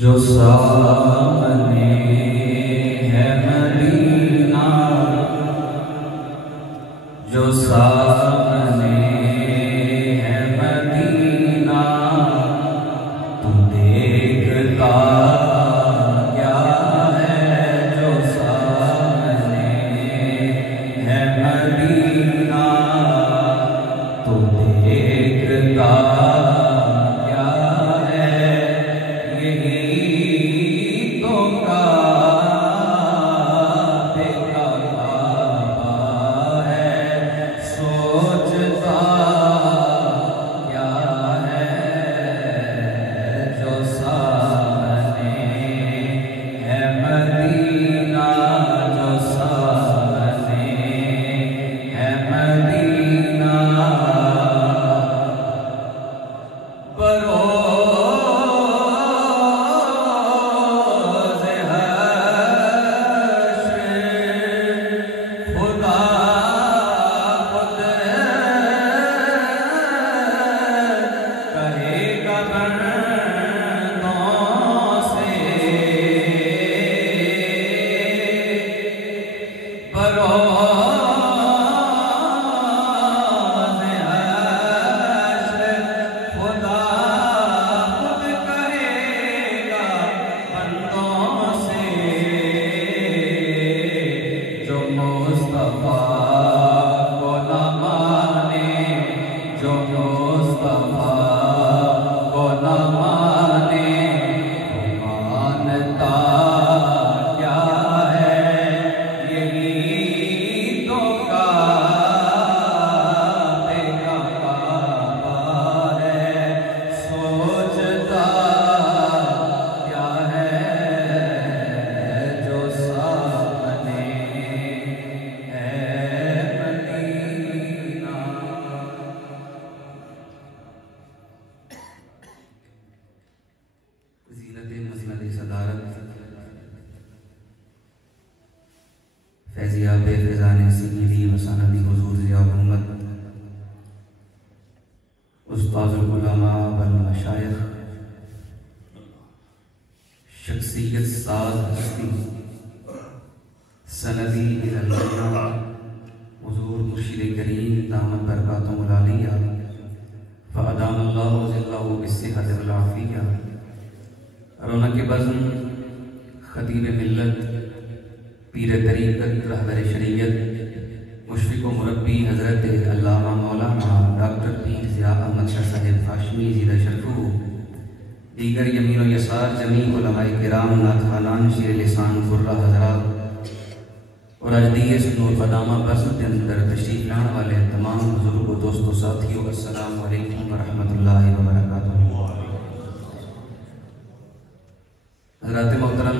جو سامنے ہے مدینہ، جو سامنے ہے مدینہ، تو دیکھتا کیا ہے؟ جو سامنے ہے مدینہ، تو دیکھتا فیضیاب فیضان سیدی وسندی حضور ضیاء محمد استاذ العلماء شخصیت ساز ہستی سندی الاللہ حضور مرشد کریم دامت برکاتہ العالیہ فادام اللہ ذلہ بالصحۃ والعافیہ رونق بزم خطیب ملت پیر طریقت رہبر شریعت مشفق و مربی حضرت علامہ مولانا ڈاکٹر پیر ضیاء احمد شاہ صاحب ہاشمی زیدہ شرفو دیگر یمین و یسار جمیع علماء کرام ناتخوانان شیر لسان فرہ حضرات اور اجدیس نور بدامہ بزم کے اندر تشریف لانے والے تمام بزرگ و دوست و ساتھیوں السلام علیکم ورحمۃ اللہ وبرکاتہ۔ حضرات محترم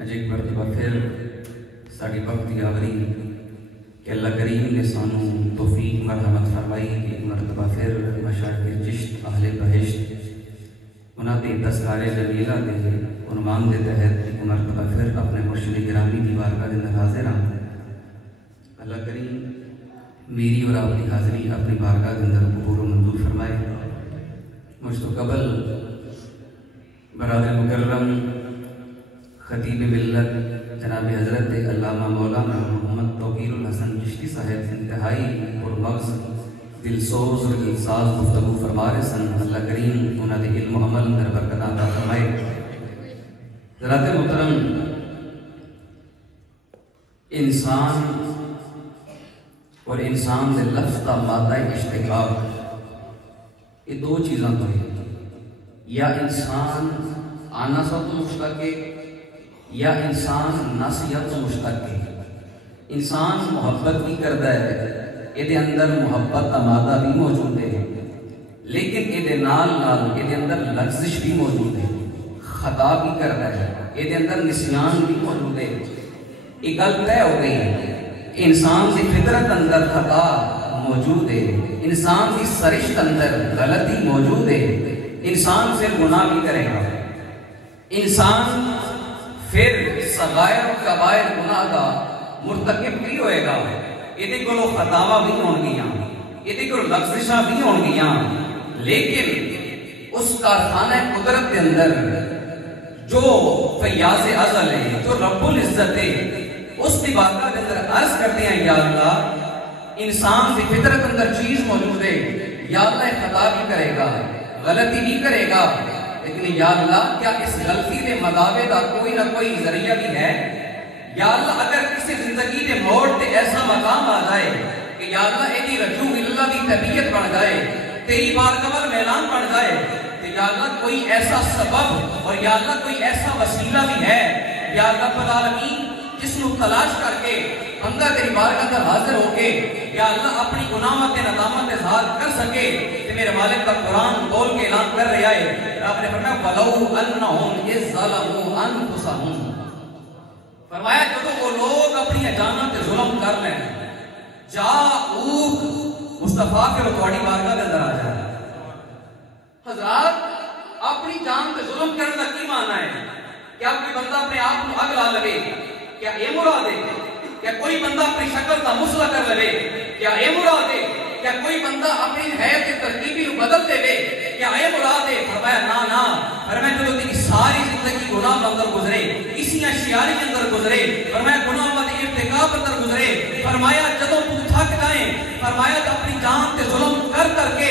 ایک مرتبہ پھر ساڑی وقت یاوری کہ اللہ کریم نے سانو توفیق مرحمت فرمائی کہ ایک مرتبہ پھر مشاہد چشت اہل بہشت انہاں دے تذکار جمیلہ دے عنوان دے تحت ایک مرتبہ پھر اپنے مرشد گرامی دی بارگاہ دے اندر حاضر ہوں۔ اللہ کریم میری اور آپ کی حاضری اپنی بارگاہ دے اندر قبول و منظور فرمائے۔ مجھ تو قبل برادر مکرم خطیب ملت جناب حضرت علامہ مولانا محمد توقیر الحسن چشتی صاحب انتہائی اور مغز دل سوز اور دلساز گفتگو فرما رہے سن۔ اللہ کریم انہاں دے علم و عمل اندر برکت عطا فرمائے۔ حضرات محترم انسان اور انسان دے لفظ کا مادہ اشتقاق یہ دو چیزاں تو ہیں، یا انسان آنا سا تو مشتق ہے یا انسان ناسیت تو مشتق ہے۔ انسان محبت بھی کرتا ہے، یہ اندر محبت کا مادہ بھی موجود ہے، لیکن یہ نال یہ اندر لغزش بھی موجود ہے، خطا بھی کرتا ہے، یہ اندر نسیان بھی موجود ہے۔ یہ گل طے ہو گئی ہے، انسان کی فطرت اندر خطا موجود ہے، انسان کی سرشت اندر غلطی موجود ہے، انسان پھر گناہ بھی کرے گا، انسان پھر صغائر و کبائر گناہ کا مرتکب بھی ہوئے گا، یہ کو خطاواں بھی ہون گیاں، یہ کو لغزشاں بھی ہون گیاں، لیکن اس کارخانہ قدرت کے اندر جو فیاض ازل ہے، جو رب العزت ہے، اس کی بارگاہ کے اندر عرض کرتے ہیں یا اللہ انسان کی فطرت اندر چیز موجود ہے، یا اللہ خطا بھی کرے گا، غلطی بھی کرے گا، لیکن یا اللہ کیا اس غلطی کے مداوے کا کوئی نہ کوئی ذریعہ بھی ہے؟ یا اللہ اگر کسی زندگی کے موڑ تے ایسا مقام آ جائے کہ یا اللہ ایدی رجوع اللہ کی طبیعت بن جائے، تیری بارگاہ میں اعلان بن جائے، تو یا اللہ کوئی ایسا سبب اور یا اللہ کوئی ایسا وسیلہ بھی ہے یا اللہ رب العالمین جس نو تلاش کر کے بندہ تیری بارگاہ اندر حاضر ہو کے یا اللہ اپنی گناہت ندامت اظہار کر سکے۔ کہ میرے مالک کا قرآن بول کے اعلان کر رہا ہے، آپ نے فرمایا وَلَوْ أَنَّهُمْ إِذْ ظَلَمُوا أَنفُسَهُمْ، فرمایا جب وہ لوگ اپنی جانوں تے ظلم کر لیں جاؤک مصطفیٰ کے تھوڑی بارگاہ کے اندر آ جائے۔ حضرات اپنی جان تے ظلم کرنے کا کی معنی ہے؟ کیا کوئی بندہ اپنے آپ کو اگ لا لگے؟ کیا یہ مراد ہے؟ کیا کوئی بندہ اپنی شکل کا مسئلہ کر لے؟ کیا یہ مراد ہے؟ کیا کوئی بندہ اپنی حیات ترکیبی کو بدل دے لے؟ کیا یہ مراد ہے؟ فرمایا نا فرمایا جو تیری ساری زندگی گناہ اندر گزرے، اسی اشیاری کے اندر گزرے، فرمایا گناہ مت ارتکاب اندر گزرے، فرمایا جدوں تو تھک جائیں، فرمایا جب اپنی جان تے ظلم کر کے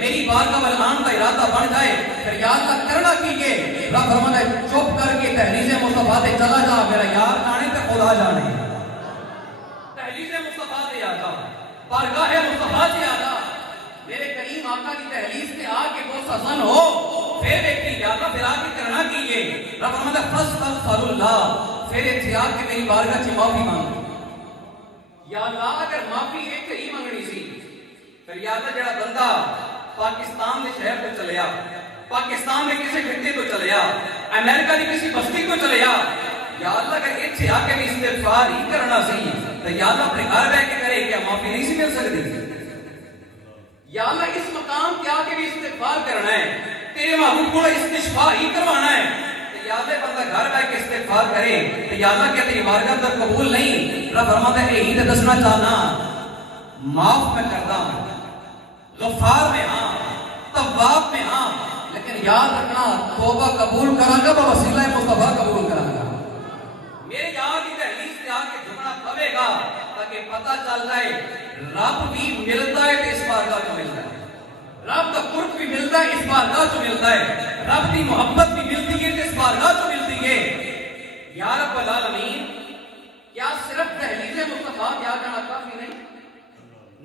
میری بارگاہ میں آن کا ارادہ بن جائے، پھر یا اللہ کرنا کیجئے، رب فرماتا ہے چپ کر کے دہلیز مصطفیٰ تے چلا جا، میرا یار جانے تے خدا جانے، دہلیز مصطفیٰ تے آ جا، بارگاہ مصطفیٰ تے آ جا، میرے کریم آقا کی دہلیز تے آ کے بوسہ زن ہو، پھر دیکھیں یا اللہ پھر آ کے کرنا کیجئے، رب فرماتا ہے فاستغفر اللہ، پھر اتھے آ کے میری بارگاہ سے معافی مانگ، یا اللہ اگر معافی ایک ہی منگنی سی، پھر یا اللہ جڑا بندہ پاکستان کے شہر کو چلیا، پاکستان میں کسی خطے کو چلیا، امریکہ کی کسی بستی کو چلیا، یا اللہ اگر اتھے آ کے بھی استغفار ہی کرنا سی تو یا اللہ اپنے گھر بیٹھ کے کرے، کیا معافی نہیں سی مل سکتی؟ یا اللہ اس مقام کے آ کے بھی استغفار کرنا ہے، تیرے محبوب کو استشفاء ہی کروانا ہے، تو یا اللہ بندہ گھر بیٹھ کے استغفار کرے تو یا اللہ کیا تیری بارگاہ اندر قبول نہیں؟ رب فرماتا ہے یہی تو دسنا چاہنا معاف میں کرتا ہوں، غفار میں ہاں، تواب میں ہاں، لیکن لیکن یاد رکھنا توبہ قبول کرانگا بوسیلہ مصطفیٰ قبول کرانگا. میرے یہاں کی دہلیز سے آ کے جھکنا پڑے گا تاکہ پتہ چل جائے رب بھی ملتا ہے تو اس بارگاہ کو ملتا ہے. رب کا قرب بھی ملتا ہے اس بارگاہ کو ملتا ہے. رب کی محبت بھی ملتی ہے تو اس بارگاہ کو ملتی ہے. یا رب العالمین کیا صرف دہلیز مصطفیٰ کیا جانا کافی نہیں؟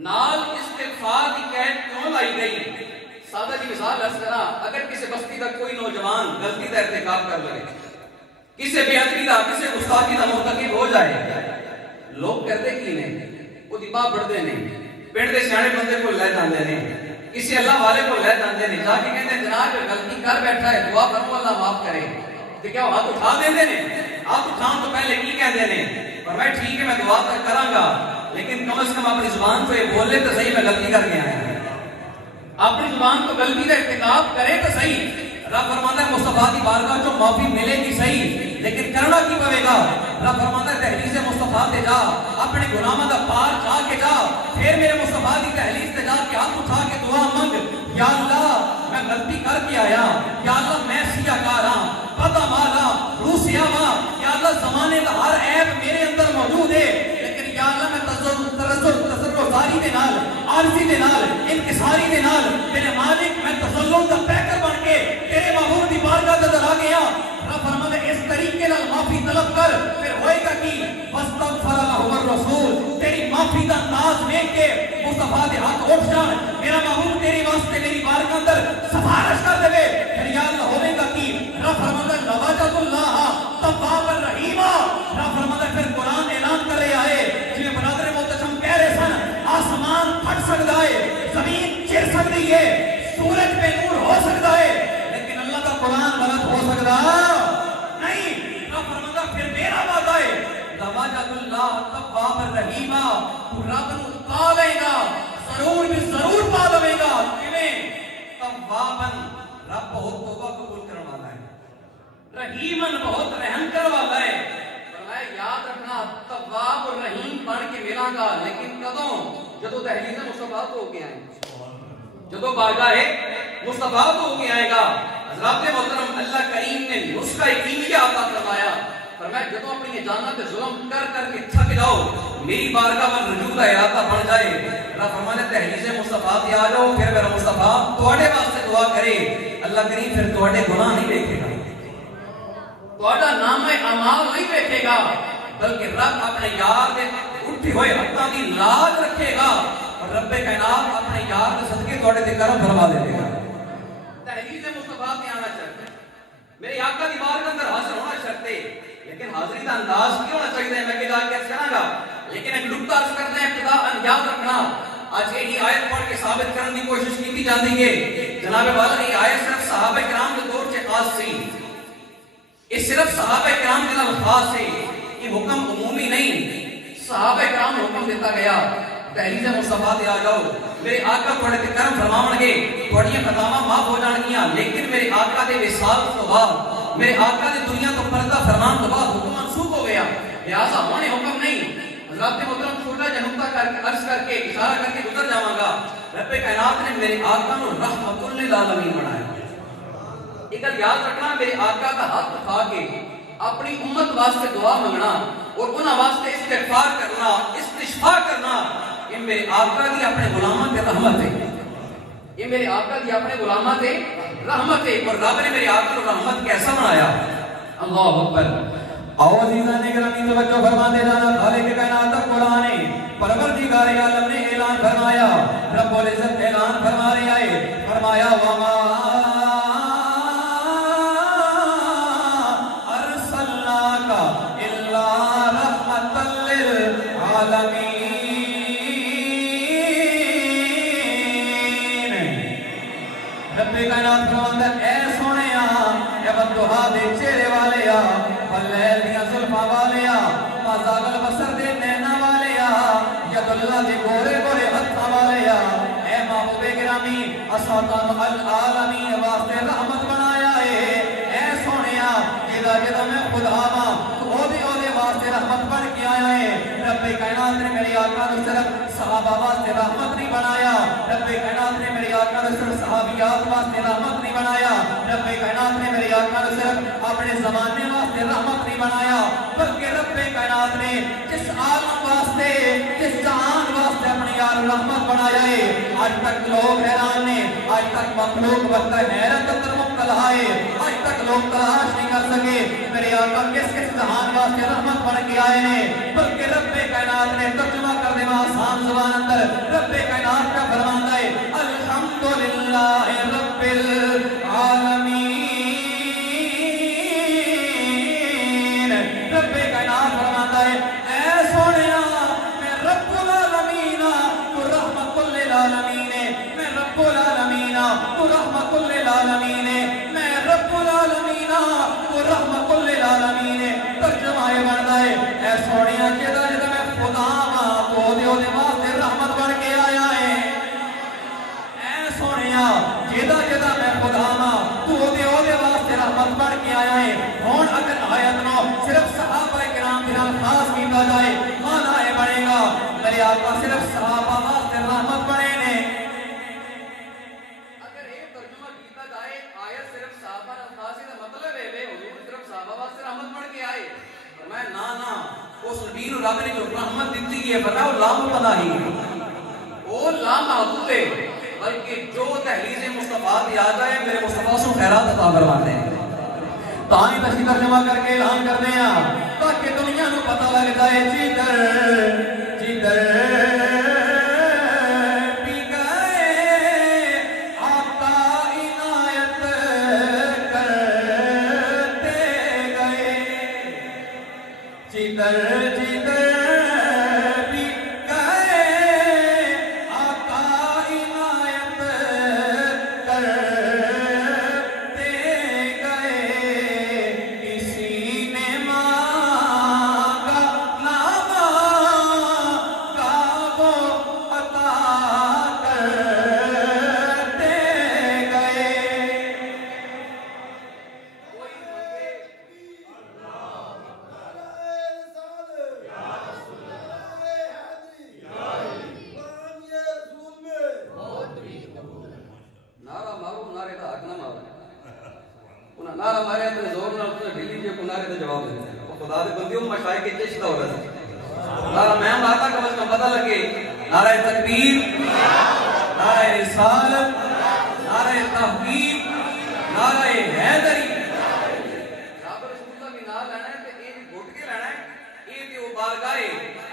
نال استغفار کی قید کیوں لائی گئی؟ سادہ جی مثال عرض کرا، اگر کسی بستی کا کوئی نوجوان غلطی کا ارتکاب کر لگے، کسی بے ادبی کا کسی گستاخی کا مرتکب ہو جائے، لوگ کہتے کی نہیں وہ دبا پڑھتے نہیں، پنڈ دے سیانے بندے کو لے جاندے نہیں، کسی اللہ والے کو لے جاندے نہیں، جا کے کہتے ہیں جناب غلطی کر بیٹھا ہے دعا کرو اللہ معاف کرے. تو کیا ہاتھ اٹھا دیندے نے؟ ہاتھ اٹھان تو پہلے کی کہتے ہیں پر میں ٹھیک ہے میں دعا کروں گا لیکن کم از کم اپنی زبان کو یہ بولے تو صحیح میں غلطی کر کے آیا ہوں. اپنی زبان کو غلطی کا ارتکاب کرے تو صحیح. رب فرماتا ہے مصطفیٰ کی بارگاہ جو معافی ملے گی صحیح لیکن کرنا کی پڑے گا. رب فرماتا ہے دہلیز مصطفیٰ تے جا، اپنے گناہوں دا پار جا کے جا، پھر میرے مصطفیٰ کی دہلیز تے جا کے ہاتھ اٹھا کے دعا مانگ، یا اللہ میں غلطی کر کے آیا، یا اللہ میں سیاہ کار ہاں، پتہ مالا روسیا ماں، یا اللہ زمانے کا ہر عیب میرے اندر موجود ہے لیکن یا اللہ میں تذرعاری دے نال، عارضی دے نال، انکساری دے نال میرے مالک میں تسلل کا پیکر بن کے تیرے محبوب دی بارگاہ تے آ گیا. رب فرماتا ہے اس طریقے نال معافی طلب کر، پھر ہوئے گا کی واستغفر لهم الرسول، تیری معافی دا انداز دیکھ کے مصطفیٰ دے ہاتھ اٹھ جان، میرا محبوب تیری واسطے میری بارگاہ اندر سفارش کر دے. پھر یا اللہ ہوئے گا کی رب فرماتا ہے لوجد اللہ تواب الرحیم. رب فرماتا ہے پھر قرآن اعلان کر رہے آئے جی برادر محتشم کہہ رہے سن آسمان پھٹ سکتا ہے، زمین چر سکتی ہے، سورج پہ نور ہو سکتا ہے لیکن اللہ کا قرآن غلط ہو سکتا نہیں. رب فرماتا پھر میرا وعدہ ہے لوجد اللہ تواب الرحیم، تو رب نو پا لے گا، ضرور بھی ضرور پا لے گا. کیویں؟ توابن رب بہت توبہ قبول کرنے والا ہے، رحیمن بہت رحم کرنے والا ہے. فرمایا یاد رکھنا تواب اور رحیم بن کے ملا گا لیکن کدوں؟ جدو دہلیز مصطفیٰ ہو کے آئیں، جدو بارگاہ مصطفیٰ ہو کے آئے گا. حضرات محترم اللہ کریم نے نسخہ کیمیا عطا فرمایا. فرمایا جدو اپنی جانت ظلم کر کر کے تھک جاؤ میری بارگاہ میں رجوع کا ارادہ بن جائے، رب فرمانے دہلیز مصطفیٰ تے آ جاؤ، پھر میرا مصطفیٰ تواڈے واسطے دعا کرے. اللہ کریم پھر تواڈے گناہ نہیں دیکھے گا، تواڈا نام اعمال نہیں دیکھے گا، بلکہ رب اپنے یار دے اٹھے ہوئے ہاتھاں دی لاج رکھے گا اور رب کائنات اپنے یار دے صدقے تواڈے تے کرم فرما دے گا. دہلیز مصطفیٰ تے آنا چاہتے میرے آقا دی بارگاہ اندر حاضر ہونا چاہتے لیکن حاضری کا انداز کیوں ہونا چاہیے میں کہا کہ کراں گا لیکن ایک نقطہ عرض کرتے ہیں ابتداء یاد رکھنا. آج یہی آیت پڑھ کے ثابت کرنے کی کوشش کی جاتی ہے جناب والا یہ آیت صرف صحابہ کرام کے دور سے خاص سی، یہ صرف صحابہ کرام کے نال خاص ہے، یہ حکم عمومی نہیں. صحابہ کرام حکم دیتا گیا دہلیز مصطفیٰ تے آ جاؤ، میرے آقا تھوڑے تے کرم فرماون گے، تھوڑیاں خطاواں معاف ہو جان گیاں لیکن میرے آقا دے وصال تو بعد، میرے آقا دے دنیا تو پردہ فرمان تو بعد حکم منسوخ ہو گیا. لہٰذا ہونے حکم نہیں. حضرات محترم چھوٹا جا نقطہ کر کے عرض کر کے اشارہ کر کے گزر جاواں گا. رب کائنات نے میرے آقا کو رحمت للعالمین بنایا. ایک گل یاد رکھنا میرے آقا کا ہاتھ اٹھا کے اپنی امت واسطے دعا منگنا اور انہاں واسطے استغفار کرنا، استشفاء کرنا، یہ میرے آقا کی اپنے غلاماں تے رحمت ہے. یہ میرے آقا کی اپنے غلاماں تے رحمت ہے. اور رب نے میرے آقا کو رحمت کیسا بنایا؟ اللہ اکبر. عزیزان گرامی توجہ فرما دے جانا، خالق کائنات قرآن پروردگار عالم نے اعلان فرمایا، رب العزت اعلان فرما رہے آئے، فرمایا وما ارسلناک الا رحمت للعالمین. رب کائنات فرماتا اے سونیا اے بددعا دے چہرے والیا، واللیل دیاں زلفاں والیا، ما زاغ البصر دے نینا والیا، ید اللہ دے گورے گورے ہتھاں والیا، اے محبوب گرامی اساں تانوں العالمین واسطے رحمت بنایا ہے. اے سونیا جدا میں خدا ماں تو او دے واسطے رحمت رحمت بن کے آیا ہے. رب کائنات نے میرے آقا کو صرف صحابہ واسطے رحمت نہیں بنایا. رب کائنات نے میرے آقا کو صرف صحابیات واسطے رحمت نہیں بنایا. رب کائنات نے میرے آقا کو صرف اپنے زمانے واسطے رحمت نہیں بنایا, بلکہ رب کائنات نے جس عالم واسطے, جس جہان واسطے اپنی یار رحمت بنایا ہے, آج تک لوگ حیران نے, آج تک مخلوق وقت حیرت اندر مبتلا ہے, آج تک لوگ تلاش نہیں کر سکے میرے آقا کس کس جہان واسطے رحمت بن کے آئے ہیں. بلکہ رب کائنات نے ترجمہ کر دے آسان زبان اندر رب کائنات کا فرماتا ہے الحمدللہ رب العالمین. رب کائنات فرماتا ہے اے سونیا میں رب العالمین تو رحمت للعالمین, میں رب العالمین تو رحمت للعالمین, میں رب العالمین تو رحمت للعالمین. ترجمہ یہ بنتا ہے اے سونیا جدا جدا میں خدا ماں تو دے واسطے رحمت بن کے آیا ہے. اے سونیا جدا جدا میں خدا ماں تو دے واسطے رحمت بن کے آیا ہے. ہون اگر آیت نو صرف صحابہ کرام کے نال خاص کیتا جائے مانا یہ بنے گا میرے آقا صرف صحابہ واسطے رحمت بنے نے. اگر ایک ترجمہ کیتا جائے آیت صرف صحابہ نال خاص ہی دا مطلب ہے حضور صرف صحابہ واسطے رحمت بن کے آئے. فرمایا نا اس نبی نو رب نے جو رحمت دیتی ہے فرمایا وہ لامتناہی ہے, وہ لامحدود ہے, بلکہ جو تحلیز مصطفیٰ دی آ جائے میرے مصطفیٰ سے خیرات عطا فرماتے ہیں. تاہی تشریح ترجمہ کر کے اعلان کر دیں تاکہ دنیا نو پتہ لگ جائے جدھر جدھر بھی گئے آقا عنایت کرتے گئے, جدھر جدھر بھی گئے آقا عنایت کرتے گئے. کسی نے مانگا نہ مانگا وہ عطا کرتے گئے. نعرہ مارو نعرے دا حق نہ مارو, انہاں نعرہ مارے اپنے زور نہ اتنے ڈھیلی جے کو نعرے دا جواب دیتے ہیں. وہ خدا دے بندیوں مشائق کے چشتہ ہو رہا ہے. نعرہ میں مارتا کم از کم پتہ لگے نعرہ تکبیر, نعرہ رسالت, نعرہ تحقیق, نعرہ حیدری. رب رسول اللہ بھی نعرہ لینا ہے تو یہ بھی گھٹ کے لینا ہے. یہ بھی وہ بارگاہ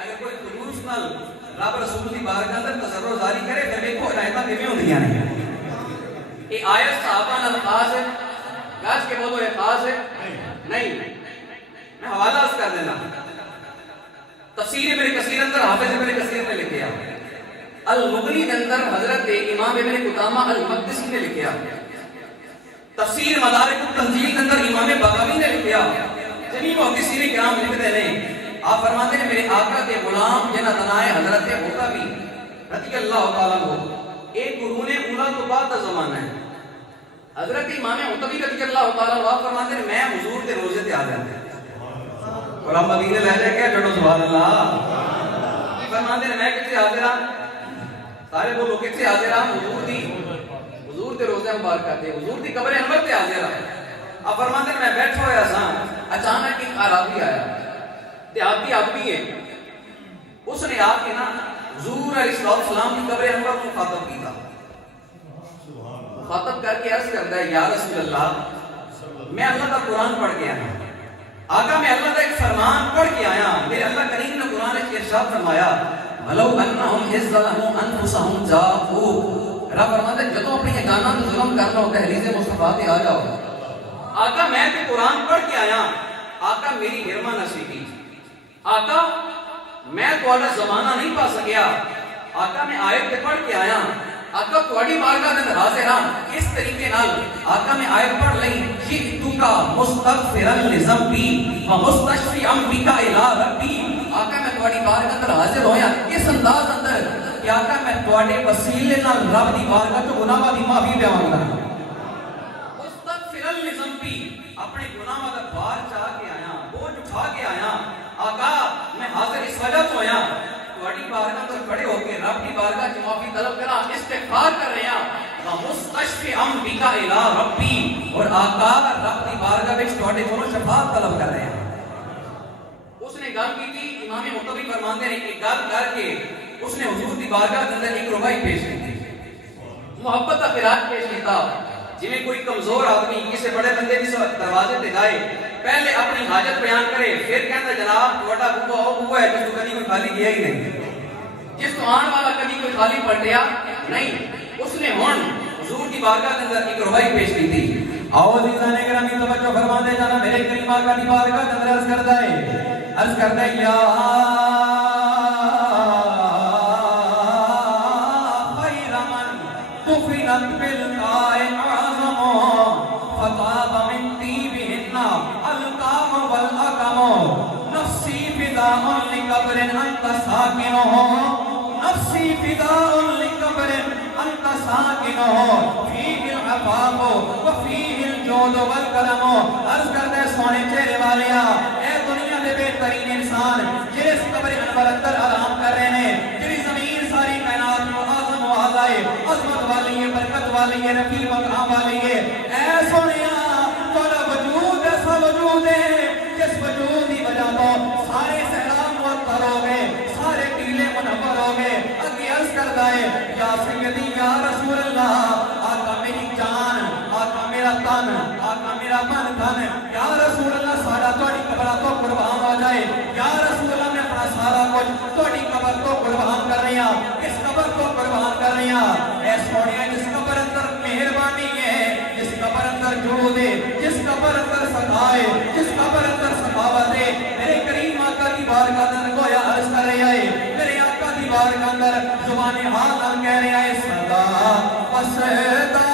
اگر کوئی خلوص نال رب رسول دی بارگاہ اندر تصرف جاری کرے پھر دیکھو ہدایتاں کیویں ہوندیاں نے. یہ آیت صحابہ نال خاص ہے, گاج کے بولو یہ خاص ہے نہیں. میں حوالہ اس کر دینا تفسیر ابن کثیر اندر حافظ ابن کثیر نے لکھیا, المغنی کے اندر حضرت امام ابن قدامہ المقدسی نے لکھیا, تفسیر مدارک التنزیل کے اندر امام بغوی نے لکھیا. جمی محدثین کرام لکھتے ہیں آپ فرماتے ہیں میرے آقا کے غلام جنہ تنائے حضرت عتبی رضی اللہ تعالیٰ عنہ ایک قرون اولا تو بعد کا زمانہ ہے. حضرت امام عتبی رضی اللہ تعالیٰ عنہ فرماتے ہیں میں حضور کے روزے تے آ جاتے ہیں اور ہم مدینے لے جا کے جڑو سبحان اللہ. فرماتے ہیں میں کتنے حاضر ہاں, سارے بولو کتنے حاضر ہاں, حضور کے روزے مبارک کرتے ہیں, حضور کی قبر انور تے حاضر ہاں. اب فرماتے ہیں میں بیٹھا ہویا سا, اچانک ایک عربی آیا, دیہاتی آدمی ہے, اس نے آ کے نا حضور علیہ السلام کی قبر انور کو خاطب کی تھا. خاطب کر کے عرض کرتا ہے یا رسول اللہ میں اللہ کا قرآن پڑھ کے آیا, آقا میں اللہ کا ایک فرمان پڑھ کے آیا. میرے اللہ کریم نے قرآن میں ارشاد فرمایا وَلَوْ أَنَّهُمْ إِذْ ظَلَمُوا أَنفُسَهُمْ جَاءُوكَ. رب فرماتا ہے جدوں اپنی جاناں تے ظلم کر لو تحریز مصطفیٰ تے آ جاؤ. آقا میں تے قرآن پڑھ کے آیا, آقا میری حرمہ نہ سیکھی, آقا میں تھوڑا زمانہ نہیں پا سکیا, آقا میں آیت تے پڑھ کے آیا, آقا تھوڑی بارگاہ دے حاضر ہاں. اس طریقے نال آقا میں آیت پڑھ لئی جئتک مستغفرا لذنبی ومستشفعا بک الی ربی. آقا میں تھوڑی بارگاہ اندر حاضر ہویا اس انداز اندر کہ آقا میں تھوڑے وسیلے نال رب دی بارگاہ تو گناہاں دی معافی پیا مانگدا. مستغفرا لذنبی اپنے گناہاں دا بار چاہ کے آیا, بوجھ اٹھا کے آیا. آقا کے اندر کھڑے ہو کے رب کی بارگاہ کی معافی طلب کرا، استغفار کر رہے ہیں، مستشفعا بک الی ربی، اور آقا رب کی بارگاہ وچ تواڈے کولوں شفاعت طلب کر رہے ہیں۔ اس نے گل کی تھی، امام مرتضی فرماندے ہیں کہ گل کر کے اس نے حضور کی بارگاہ کے اندر ایک ربائی پیش کی تھی، محبت کا خراج پیش کیتا، جی میں کوئی کمزور آدمی کسی بڑے بندے کی دروازے تے جائے، پہلے اپنی حاجت بیان کرے، پھر کہتا جناب تھوڑا بوبا او بوبا ہے جس کو کبھی کوئی خالی گیا ہی نہیں، جس کو آن والا کبھی کوئی خالی پلٹیا نہیں، اس نے ہن حضور کی بارگاہ کے اندر ایک ربائی پیش کی تھی۔ آؤ عزیزان گرامی توجہ فرما دے جانا، میرے کریم آقا کی بارگاہ کے اندر عرض کرتا ہے یا خیر من دفنت بالقاء اعظم فطاب من طیبہن القام والاقم نفسی فداء لقبر انت ساکنہ، نفسی فداء لقبر انت ساکنہ فیہ العفاف وفیہ الجود والکرم۔ عرض کرتے سونے چہرے والیا، اے دنیا دے بہترین انسان جس قبر انور اندر آرام کر رہے ہیں، جس زمین ساری کائنات میں اعظم و اعلی عظمت والی ہے، برکت والی ہے، رفیع مقام والی ہے، اے سونیا تھوڑا وجود ایسا وجود ہے جس وجود کی وجہ تو سارے سیلاب معطر ہو گئے، سارے ٹیلے منور ہو گئے۔ اگے عرض کرتا ہے یا سیدی یا رسول اللہ، آقا میری جان، آقا میرا تن، آقا میرا من دھن، یا رسول اللہ سارا تھوڑی قبر تو قربان ہو جائے، یا رسول اللہ میں اپنا سارا کچھ تھوڑی قبر تو قربان کر رہی ہیں، اس قبر تو قربان کر رہی ہیں۔ اے سونے جس قبر اندر مہربانی ہے، جس قبر اندر جود ہے، جس قبر اندر سخا ہے، جس قبر اندر سخاوت ہے، میرے کریم آقا کی بارگاہ اندر گویا عرض کر رہے ہیں، میرے آقا کی بارگاہ اندر زبان حال نال کہہ رہے ہیں صدا وسدا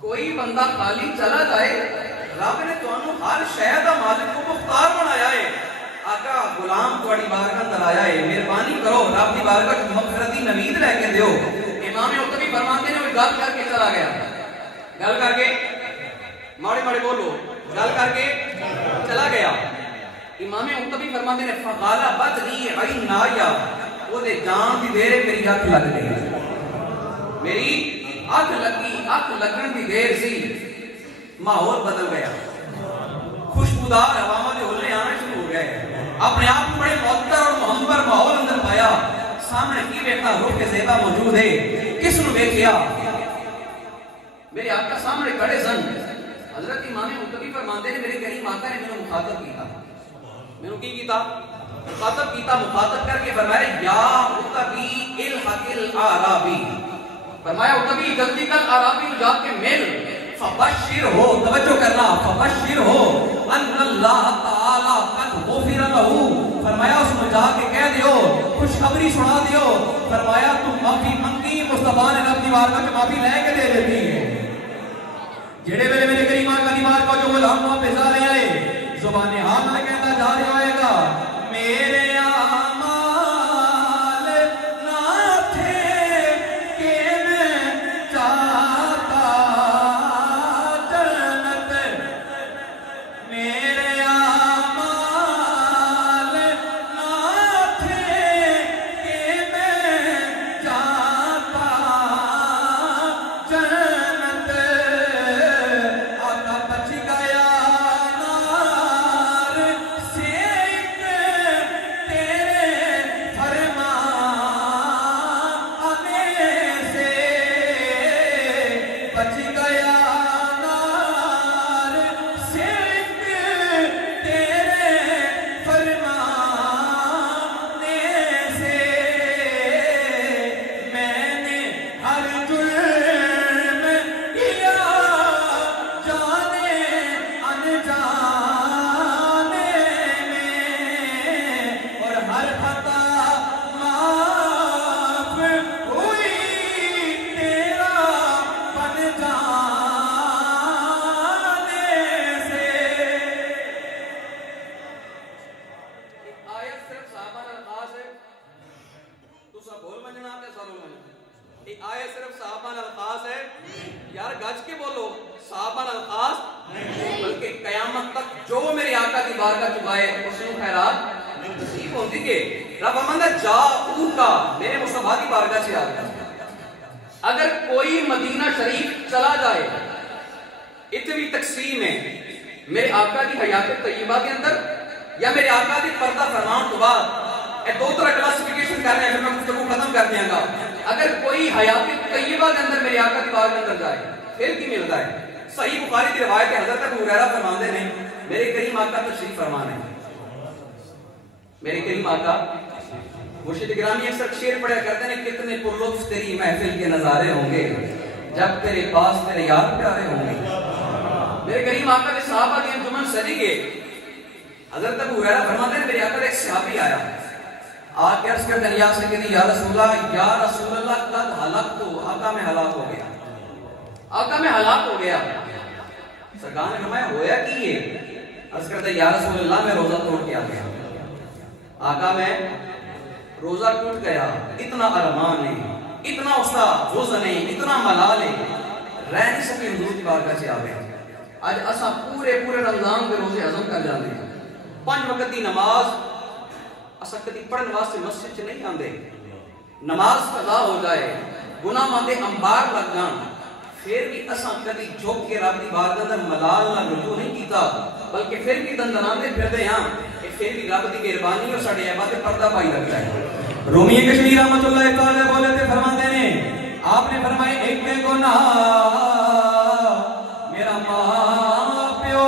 کوئی بندہ خالی چلا جائے، رب نے تانوں ہر شے دا مالک کو مختار بنایا ہے۔ آقا غلام تواڈی بارگاہ اندر آیا ہے، مہربانی کرو رب دی بارگاہ وچ مغفرت دی نوید لے کے دیو۔ امام قرطبی فرماتے ہیں وہ گل کر کے چلا گیا، گل کر کے ماڑے ماڑے بولو، گل کر کے چلا گیا۔ امام قرطبی فرماتے ہیں فقال بدنی عینایا، وہ دے جان دی دیر میری اکھ لگ گئی، میری اکھ لگی، اکھ لگن دی دیر سی، ماحول بدل گیا، خوشبودار ہواواں دے ہولے آنے شروع ہو گئے، اپنے آپ کو بڑے معطر اور محمر ماحول اندر پایا، سامنے کی ویکھا روح کے زیبا موجود ہے، کس نو ویکھیا؟ میرے آقا سامنے کھڑے سن۔ حضرت امام قرطبی فرماتے ہیں میرے کریم آقا نے مینوں مخاطب کیتا، مینوں کی کیتا؟ مخاطب کیتا، مخاطب کر کے فرمایا یا اتبی الحق الاعرابی، فرمایا اتبی جلدی کر اعرابی جا کے مل، فبشر ہو، توجہ کرنا، فبشر ہو ان اللہ تعالی قد غفر لہو، فرمایا اس میں جا کے کہہ دیو، خوشخبری سنا دیو، فرمایا تم معافی منگی، مصطفیٰ نے رب دیوار کا معافی لے کے دے دیتی ہے۔ جڑے ویلے میرے کریم آقا دیوار کا جو غلام وہاں پہ جا رہے آئے، زبان حال میں کہتا جا رہے ہوئے گا میرے اعمال نہ تھے کہ میں چاہتا جنت، میرے اعمال نہ تھے کہ میں چاہتا جنت، آقا بچ گیا نار سے ایک تیرے فرمان سے، بچ گیا نار سے ایک تیرے فرمان سے، میں نے ہر جرم کیا جانے انجانے میں، اور ہر خطا معاف ہوئی تیرا بن جانے سے۔ آیت صرف صحابہ نال خاص ہے، تسا بول منجنا تے سانو منجنا، یہ آیت صرف صحابہ نال خاص ہے، یار گج کے بولو، صحابہ نال خاص بلکہ قیامت تک جو میرے آقا کی بارگاہ چکائے اس نے خیرات نصیب ہوتی کہ رب امندہ جاؤ کا میرے مصطفیٰ کی بارگاہ سے آگا۔ اگر کوئی مدینہ شریف چلا جائے، اتنی تقسیم ہے میرے آقا کی حیات طیبہ کے اندر یا میرے آقا کی پردہ فرمان تو بعد، دو طرح کلاسیفیکیشن کر رہے ہیں، پھر میں گفتگو ختم کر دیا گا۔ اگر کوئی حیات طیبہ کے اندر میرے آقا کی بارگاہ کے اندر جائے پھر کی ملتا ہے؟ صحیح بخاری کی روایت ہے، حضرت ابو ہریرہ فرماندے نے میرے کریم آقا تشریف فرما ہے، میرے کریم آقا مرشد گرامی اکثر شعر پڑھا کرتے ہیں، کتنے پرلطف تیری محفل کے نظارے ہوں گے جب تیرے پاس تیرے یار پیارے ہوں گے۔ میرے کریم آقا کے صحابہ کے انجمن سجی گئے، حضرت ابو ہریرہ فرماتے ہیں میرے آقا ایک صحابی آیا، آ کے عرض کرتے ہیں یا سیدی یا رسول اللہ قد ہلاک تو، آقا میں ہلاک ہو گیا، آقا میں ہلاک ہو گیا۔ سرکار نے فرمایا ہویا کی یہ؟ عرض کرتے ہیں یا رسول اللہ میں روزہ توڑ کے آ گیا، آقا میں روزہ ٹوٹ گیا، اتنا ارمان ہے، اتنا اس کا حزن ہے، اتنا ملال ہے، رہ نہیں سکی حضور کی بارگاہ سے آ گیا۔ آج اسا پورے رمضان کے روزے ہضم کر جاتے ہیں، 5 وقت کی نماز اسا کدی پڑھن واسطے مسجد چ نہیں آندے، نماز قضا ہو جائے، گناہ ماندے انبار لگ جان، پھر بھی اسا کدی جھک کے رب دی بارگاہ اندر ملال نہ رجوع نہیں کیتا، بلکہ پھر بھی دندناندے پھردے ہاں کہ پھر بھی رب دی مہربانی اور ساڈے عیباں تے پردہ پائی رکھتا ہے۔ رومی کشمیر رحمۃ اللہ تعالی بولے تے فرماتے ہیں، آپ نے فرمایا ایک گناہ میرا ماں پیو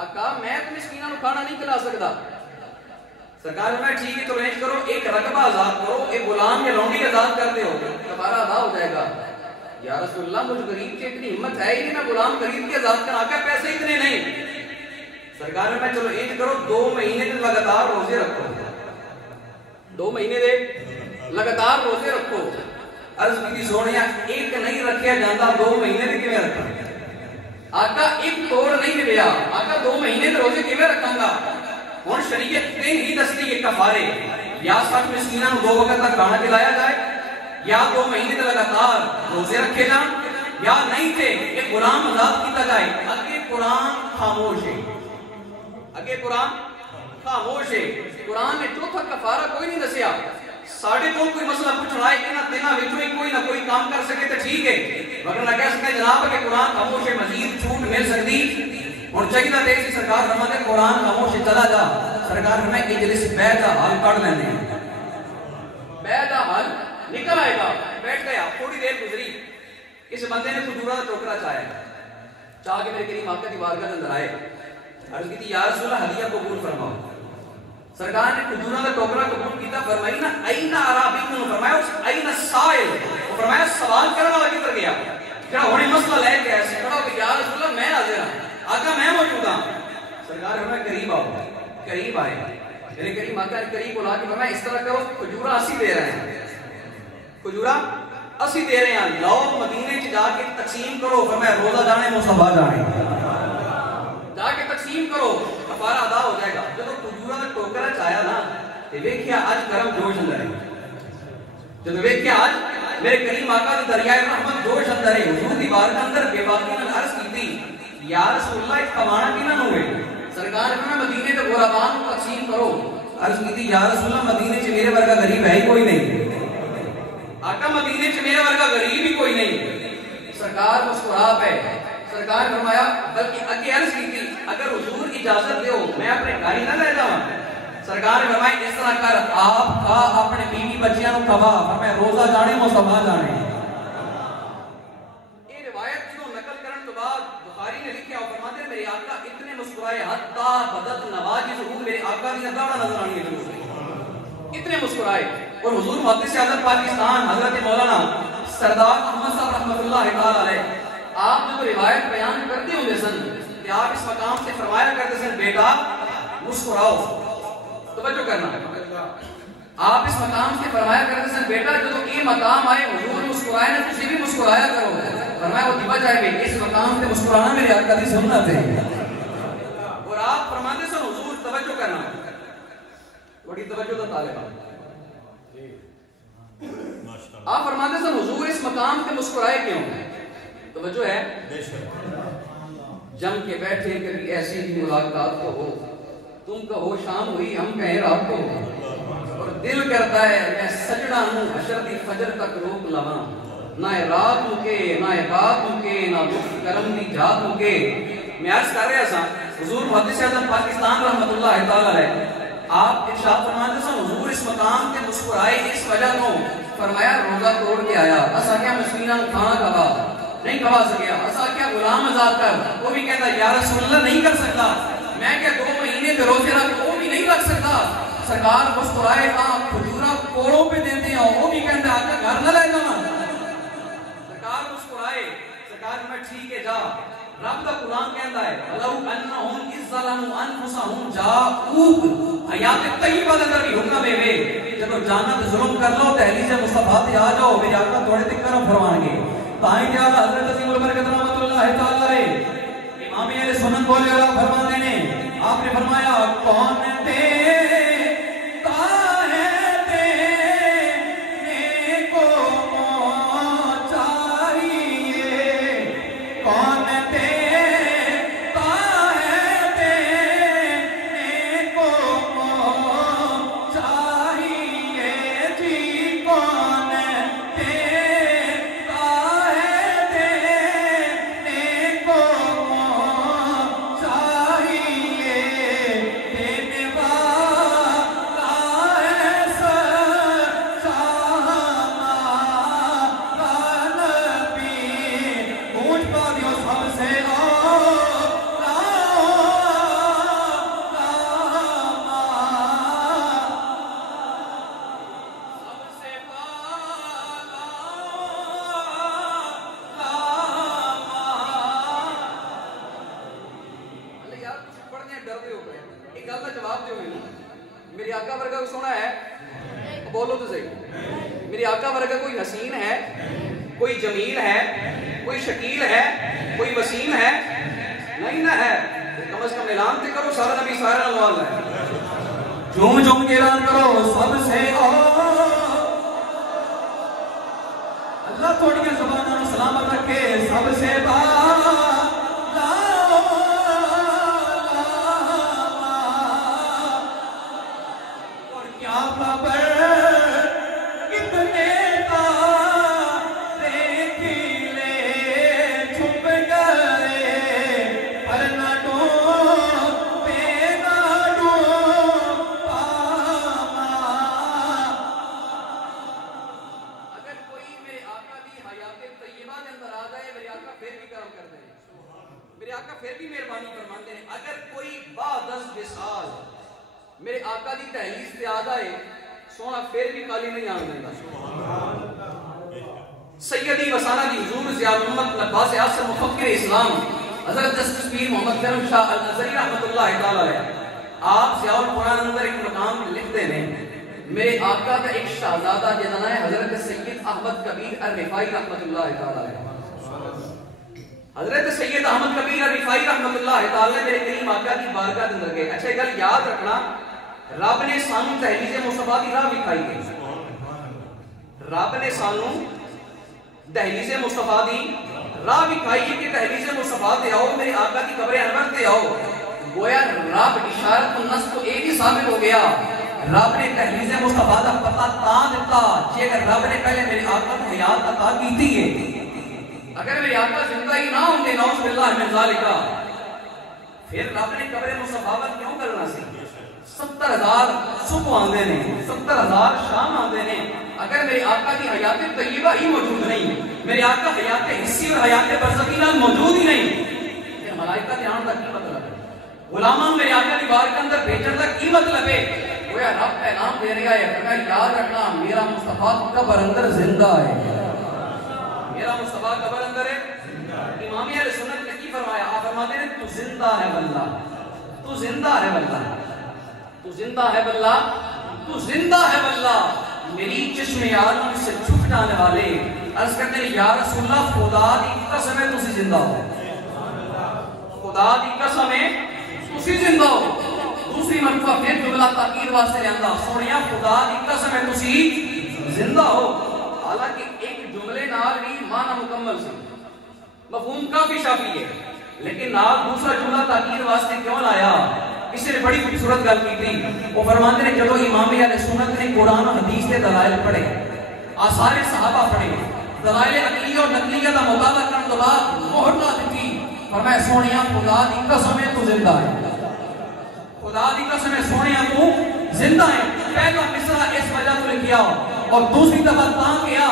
آقا میں تو مسکینہ نو کھانا نہیں کھلا سکتا، سرکار میں ٹھیک ہے تو رینج کرو، ایک رقبہ آزاد کرو، ایک غلام یا لونڈی آزاد کرتے ہو کفارہ ادا ہو جائے گا۔ یا رسول اللہ مجھ غریب کی اتنی ہمت ہے ہی نہیں میں غلام خرید کے آزاد کرا، آقا پیسے اتنے نہیں، سرکار میں چلو رینج کرو 2 مہینے تک لگاتار روزے رکھو، 2 مہینے دے لگاتار روزے رکھو۔ عرض کی سونیا ایک نہیں رکھیا جاندہ 2 مہینے دے کیویں رکھا؟ آقا ایک توڑ نہیں ملیا، آقا 2 مہینے دے روزے کیویں رکھاں گا؟ ہن شریعت نے ہی دستی یہ کفارے، یا 60 مسکیناں نوں 2 وقت تک کھانا کھلایا جائے، یا 2 مہینے تک لگاتار روزے رکھے جان، یا نہیں تھے کہ غلام آزاد کیتا جائے. اگے قرآن خاموش ہے, اگے قرآن خاموش ہے. قرآن نے چوتھا کفارہ کوئی نہیں دسیا. ساڑھے کو کوئی مسئلہ پوچھ رہا ہے کہ نہ تینا وچوں ہی کوئی نہ کوئی کام کر سکے تو ٹھیک ہے, مگر نہ کہہ سکتے جناب کہ قرآن خاموش ہے, مزید چھوٹ مل سکتی. اور چاہیے نہ دیکھ سی سرکار فرماتے ہیں قرآن خاموش ہے چلا جا. سرکار فرماتے ہیں اجلس بیٹھ جا, حل کر لینے ہیں, بیٹھ جا, حل نکل آئے گا. بیٹھ گیا, تھوڑی دیر گزری, اس بندے نے کھجورا کا ٹوکرا چاہیا, چاہ کے میرے کریم آقا کی بارگاہ کے اندر آئے, عرض کی تھی یا رسول اللہ ہدیہ قبول فرماؤ. سرکار نے کھجورا کا ٹوکرا قبول کیتا. فرمائی نا این عربی نے فرمایا این السائل, فرمایا سوال کرنے والا کدھر گیا, جڑا ہونے مسئلہ لے کے ایسے کھڑا کہ یا رسول اللہ میں حاضر ہوں, آقا میں موجود ہوں. سرکار نے فرمایا قریب آؤ, قریب آئے. میرے کریم آقا نے قریب بلا کے فرمایا اس طرح کرو, کھجورا اسی دے رہے ہیں, کھجورا اسی دے رہے ہیں, لاؤ مدینے چ جا کے تقسیم کرو. فرمایا روزہ جانے مصطفیٰ جانے, جا کے تقسیم کرو, کفارہ ادا ہو جائے گا. جب کھجورا کا ٹوکرا چاہیا نا تے ویکھیا اج کرم جوش اندر ہے. جب ویکھیا اج میرے کریم آقا نے دریائے رحمت جوش اندر ہے. حضور دی بارگاہ اندر بے باکی نے عرض کیتی یا رسول اللہ ایک کمانا کینا نو ہے. سرکار نے مدینے تے غرباء کو تقسیم کرو. عرض کیتی یا رسول اللہ مدینے چ میرے ورگا غریب ہے ہی کوئی نہیں, آقا مدینے چ میرے ورگا غریب ہی کوئی نہیں. سرکار مسکرا پے. سرکار فرمایا بلکہ اگے عرض کی تھی اگر حضور اجازت دیو میں اپنے گھر ہی نہ لے جاواں. سرکار نے فرمایا اس طرح کر, آپ کا اپنے بیوی بچیاں نو کھوا. فرمایا روزہ جانے مصطفیٰ جانے. یہ روایت جو نقل کرن تو بعد بخاری نے لکھیا اور فرماتے ہیں میرے آقا اتنے مسکرائے حتی بدت نواجذہ, میرے آقا دی داڑھ نظر آنی ہے, اتنے مسکرائے. اور حضور محدث اعظم پاکستان حضرت مولانا سردار احمد صاحب رحمۃ اللہ تعالی علیہ, آپ جو روایت بیان کرتے ہوئے سن کہ آپ اس مقام سے فرمایا کرتے سن بیٹا مسکراؤ. توجہ کرنا, آپ اس مقام سے فرمایا کرتے سن بیٹا جو یہ مقام آئے حضور مسکرائے نا تسی بھی مسکرایا کرو. فرمایا وہ دیبا جائے گی, اس مقام سے مسکرانا میرے آقا دی سنت ہے. اور آپ فرماتے سن حضور توجہ کرنا, بڑی توجہ دا طالبہ, آپ فرماتے سن حضور اس مقام سے مسکرائے کیوں. توجہ ہے, جم کے بیٹھے کبھی ایسی بھی ملاقات تو ہو, تم کہو شام ہوئی ہم کہیں رات کو ہو, اور دل کرتا ہے میں سجڑا ہوں حشر دی فجر تک روک لواں. نہ رات مکے نہ بات مکے نہ لطف کرم دی جات مکے. میں عرض کر رہا سا حضور محدث اعظم پاکستان رحمۃ اللہ تعالی علیہ, آپ ارشاد فرماتے ہیں حضور اس مقام تے مسکرائے اس وجہ کو. فرمایا روزہ توڑ کے آیا, اسا کیا مسکیناں کھانا کھوا نہیں کھوا سکیا, اسا کیا غلام آزاد کر. وہ بھی کہتا یا رسول اللہ نہیں کر سکتا, میں کیا 2 مہینے کے روزے رکھ, وہ بھی نہیں رکھ سکتا. سرکار مسکرائے, آپ کھجورا کوڑوں پہ دیتے ہیں, وہ بھی کہتا آقا گھر نہ لے جانا. سرکار مسکرائے. سرکار میں ٹھیک ہے جا, رب کا قرآن کہتا ہے لو انہم اذ ظلموا انفسہم جاؤک, حیات طیبہ اندر بھی حکم ہے جب جانت ظلم کر لو دہلیز مصطفیٰ تے آ جاؤ, میرے آقا تھوڑے تے کرم فرمان گے. تائیں کہ حضرت عظیم البرکت رحمۃ اللہ تعالی علیہ امام اہل سنت بولے والا فرماتے ہیں, آپ نے فرمایا کون دیتا ہے دینے کو چاہیے, کون دیتا ہے دینے کو چاہیے جی, کون میری آقا ورگا کوئی سونا ہے؟ بولو تو صحیح. میری آقا ورگا کوئی حسین ہے, کوئی جمیل ہے, کوئی شکیل ہے, کوئی وسیم ہے؟ نہیں نہ ہے. کم از کم اعلان تے کرو سارا نبی سارا نواز ہے. جھوم جھوم کے اعلان کرو سب سے اللہ تھوڑی زبانوں سلام سلامت رکھے سب سے اور کیا خبر کتنے تارے کھلے چھپ گئے پر نہ ڈوبے نہ ڈوب پانا. اگر کوئی میرے آقا دی حیات طیبہ کے اندر آ جائے میرے آقا پھر بھی کرم کر دیں, میرے آقا پھر بھی مہربانی فرماتے ہیں. اگر کوئی بعد از وصال میرے آقا دی تحلیز پہ آ جائے سونا پھر بھی خالی نہیں آن دیتا. سیدی وسانہ دی حضور زیاد محمد عباس اعظم مفکر اسلام حضرت جسٹس پیر محمد کرم شاہ الازہری رحمۃ اللہ تعالی علیہ, آپ ضیاء القرآن اندر ایک مقام لکھتے ہیں میرے آقا کا ایک شہزادہ جنہا ہے حضرت سید احمد کبیر الرفاعی رحمۃ اللہ تعالی علیہ. حضرت سید احمد کبیر الرفاعی رحمۃ اللہ تعالی علیہ میرے کریم آقا کی بارگاہ کے اندر گئے. اچھا گل یاد رکھنا, رب نے سانو دہلیز مصطفیٰ دی راہ دکھائی گئی. رب نے سانو دہلیز مصطفیٰ دی راہ دکھائی کہ دہلیز مصطفیٰ تے آؤ, میرے آقا کی قبر انور تے آؤ. گویا رب اشارت النص کو ایک ہی ثابت ہو گیا, رب نے دہلیز مصطفیٰ دا پتہ تاں دیتا جے اگر رب نے پہلے میرے آقا کو حیات عطا کیتی ہے. اگر میرے آقا زندہ ہی نہ ہوندے نعوذ باللہ من ذالک پھر رب نے قبر مصطفیٰ پر کیوں کرنا سی. 70,000 صبح آندے نے 70,000 شام آندے نے. اگر میرے آقا کی حیات طیبہ ہی موجود نہیں, میرے آقا حیات حسی اور حیات برزخی نال موجود ہی نہیں, پھر ملائکہ دے آن دا کی مطلب ہے, غلامان میرے آقا کی بار کے اندر بھیجن دا کی مطلب ہے. گویا رب اعلان دے رہا ہے کہ یاد رکھنا میرا مصطفیٰ قبر اندر زندہ ہے, میرا مصطفیٰ قبر اندر ہے. امام اہل سنت نے کی فرمایا, آپ فرماتے ہیں تو زندہ ہے واللہ, تو زندہ ہے واللہ, تو زندہ ہے واللہ, تو زندہ ہے واللہ. میری چشم عالم سے چھپ جانے والے عرض کرتے ہیں یا رسول اللہ خدا دی قسم ہے تسی زندہ ہو, خدا دی قسم ہے تسی زندہ ہو. دوسری مرتبہ پھر جملہ تاکید واسطے لیندا, سونیا خدا دی قسم ہے تسی زندہ ہو. حالانکہ ایک جملے نال بھی معنی مکمل سی, مفہوم کافی شافی ہے, لیکن نال دوسرا جملہ تاکید واسطے کیوں لایا؟ کسی نے بڑی خوبصورت گل کی تھی. وہ فرماتے ہیں جب امام اہل سنت نے قرآن و حدیث کے دلائل پڑھے, آثار صحابہ پڑھے, دلائل عقلیہ اور نقلیہ کا مطالعہ کرنے کے بعد مہر لا دی, فرمایا سونیا خدا دی قسم ہے تو زندہ ہے, خدا دی قسم ہے سونیا تو زندہ ہے. پہلا مصرع اس وجہ تو لکھیا اور دوسری دفعہ تاں کیا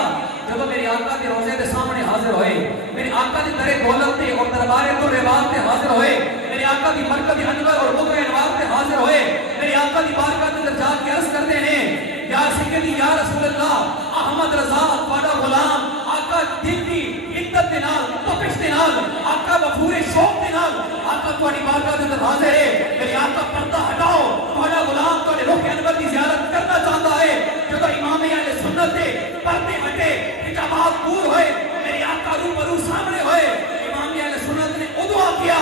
جب میرے آقا کے روزے کے سامنے حاضر ہوئے, میرے آقا کی در دولت تے اور دربار الرباط تے حاضر ہوئے, میرے آقا کی مرکز انور اور قدر انوار تے حاضر ہوئے, میرے آقا کی بارگاہ کے اندر جا کے عرض کرتے ہیں یا سیدی یا رسول اللہ احمد رضا تواڈا غلام آقا دل دی عدت دے نال تپش دے نال آقا وفور شوق دے نال آقا تواڈی بارگاہ کے اندر حاضر ہے. میرے آقا پردہ ہٹاؤ, تواڈا غلام تواڈے رخ انور کی زیارت کرنا چاہتا ہے. جب امام اہل سنت دے پردے ہٹے, حجابات دور ہوئے, میرے آقا روبرو سامنے ہوئے, امام اہل سنت نے دعا کیا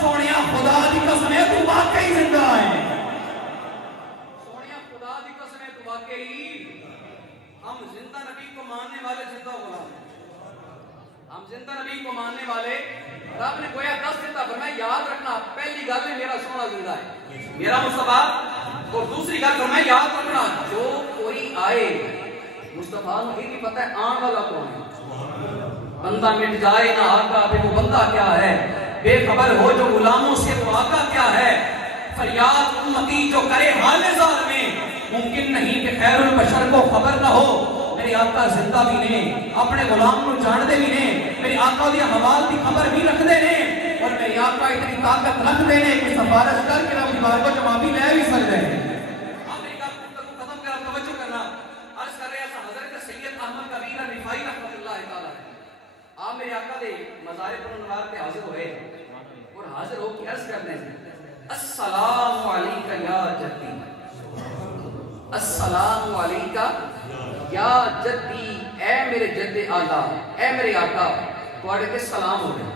سونیا خدا دی قسم ہے تو واقعی زندہ ہے, سونیا خدا دی قسم ہے تو واقعی ہم زندہ نبی کو ماننے والے زندہ غلام ہیں, ہم زندہ نبی کو ماننے والے. رب نے گویا دس دیتا فرمایا یاد رکھنا پہلی گل ہے میرا سونا زندہ ہے, میرا مصطفیٰ, اور دوسری گل فرمایا یاد رکھنا جو کوئی آئے مصطفیٰ کو یہ پتہ ہے آن والا کون ہے. بندہ مٹ جائے نہ آقا پہ وہ بندہ کیا ہے, بے خبر ہو جو غلاموں سے وہ آقا کیا ہے. فریاد امتی جو کرے حال زار میں, ممکن نہیں کہ خیر البشر کو خبر نہ ہو. میرے آقا زندہ بھی نہیں, اپنے غلام کو جانتے بھی نہیں, میرے آقا دی حوال دی خبر بھی رکھ دے نہیں, اور میرے آقا اتنی طاقت رکھ دے نہیں کہ سفارش کر کے رب دیوار کو جواب بھی لے بھی سکتے ہیں. ختم کر توجہ کرنا عرض کر رہے ہیں حضرت سید احمد کبیر الرفاعی رحمۃ اللہ تعالی آپ میرے آقا دے مزار پر انوار پہ حاضر ہوئے اور حاضر ہو کے عرض کرنے السلام علیکہ یا جدی, السلام علیکہ یا جدی, اے میرے جد آلہ, اے میرے آقا تواڈے تے سلام ہو گئے.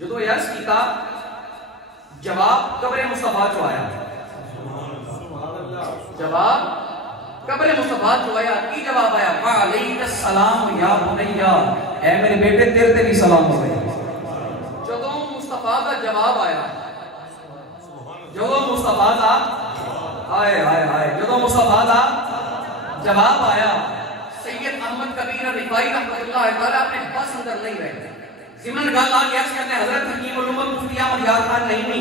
جدو عرض کیتا جواب قبر مصطفیٰ چو آیا, جواب قبر مصطفیٰ چو آیا. کی جواب آیا وعلیک السلام یا بنیا, اے میرے بیٹے تیرے تے بھی سلام ہوئے. جدوں مصطفیٰ دا جواب آیا, جدوں مصطفیٰ دا آئے آئے آئے جدوں مصطفیٰ دا جواب آیا, سید احمد کبیر رفائی رحمۃ اللہ تعالیٰ اپنے بس اندر نہیں رہے. ضمن گل آ گیا کہتے ہیں حضرت حکیم الامت مفتی احمد یار خان نعیمی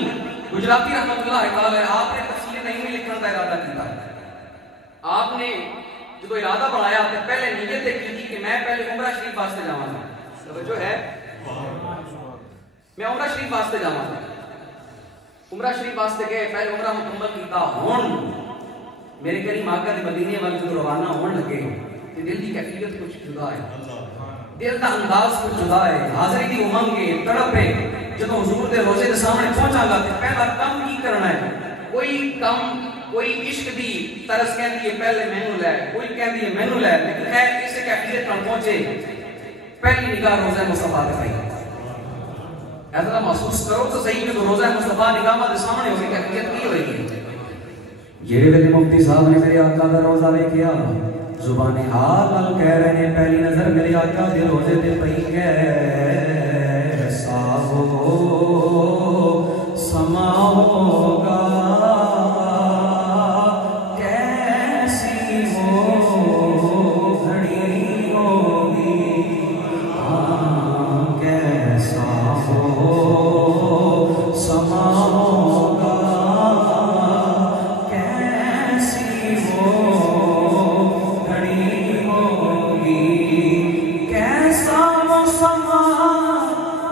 گجراتی رحمۃ اللہ تعالیٰ, آپ نے تفسیر نعیمی لکھنے کا ارادہ کیا. آپ نے جو ارادہ بنایا تو پہلے نیت کی تھی کہ میں پہلے عمرہ شریف واسطے جاواں گا. توجہ ہے, میں عمرہ شریف واسطے جاواں گا. عمرہ شریف واسطے گئے, پہلے عمرہ مکمل کیتا. ہن میرے کریم آقا دے مدینے والے جو روانہ ہون لگے کہ دل کی کیفیت کچھ جدا ہے, دل کا انداز کچھ جدا ہے. حاضری دی امنگ ہے, تڑپ ہے. جب حضور دے روزے دے سامنے پہنچا گا تے پہلا کم کی کرنا ہے؟ کوئی کم, کوئی عشق دی طرز کہندی ہے پہلے مینوں لے, کوئی کہندی ہے مینوں لے, لیکن خیر اس کیفیت پر پہنچے پہلی نگاہ روزہ مصطفیٰ تے پئی. ایسا محسوس کرو تو صحیح کہ روزہ مصطفیٰ نگاہ دے سامنے ہوئی کیفیت کی ہوئے گی. جیڑے ویلے مفتی صاحب نے میرے آقا دا روزہ ویکھیا, زبان حال نال کہہ رہے ہیں پہلی نظر میرے آقا دے روزے تے پئی, کیسا ہو سما ہوگا, کیسی ہو گھڑی ہوگی, کیسا ہو سما ہوگا, کیسی ہو گھڑی ہوگی, کیسا وہ سما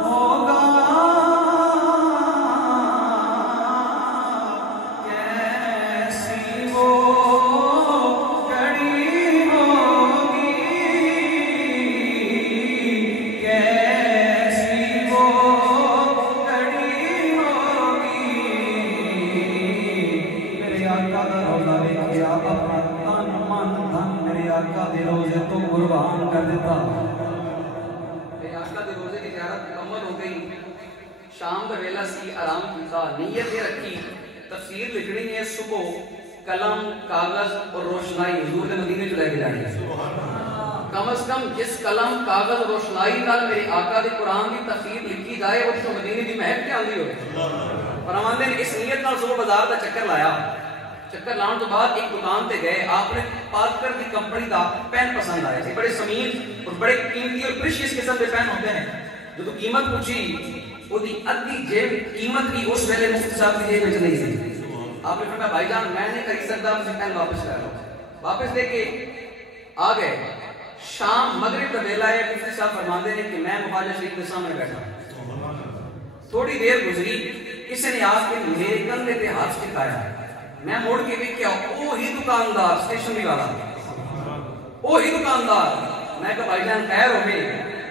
ہوگا, کیسی وہ گھڑی ہوگی, کیسی وہ گھڑی ہوگی. میرے آقا دا روزہ ویکھیا, اپنا تن من دھن میرے آقا دے روزے تو قربان کر دیتا. میرے آقا دے روزے کی زیارت مکمل ہو گئی. شام دا ویلا سی, آرام کیتا, نیت یہ رکھی تفسیر لکھنی ہے. صبح قلم کاغذ اور روشنائی حضور دے مدینے چ لے کے جانی ہے. کم از کم جس قلم کاغذ روشنائی نال میرے آقا دے قرآن دی تفسیر لکھی جائے اس کو مدینے دی مہک کیا آندی ہوئے. فرماندے نے اس نیت نال صبح بازار دا چکر لایا. چکر لان تو بعد ایک دکان تے گئے, آپ نے پارکر دی کمپنی دا پین پسند آئے. بڑے سمین اور بڑے قیمتی اور پریشیس قسم کے پین ہوتے ہیں. جو قیمت پوچھی وہ دی ادھی جیب قیمت کی اس ویلے مفتی صاحب کی جیب میں نہیں تھی. آپ نے فرمایا بھائی جان میں نہیں خرید سکتا, مجھے پین واپس کر لو. واپس لے کے آ گئے. شام مغرب کا ویلا ہے, مفتی صاحب فرماندے ہیں کہ میں مخواجہ شریف کے سامنے بیٹھا. تھوڑی دیر گزری, کسی نے آ کے میرے کندھے تے ہاتھ ٹکایا. میں موڑ کے ویکھیا وہی دکاندار اسٹیشنری والا, وہی دکاندار. میں کہا بھائی جان خیر ہوئے,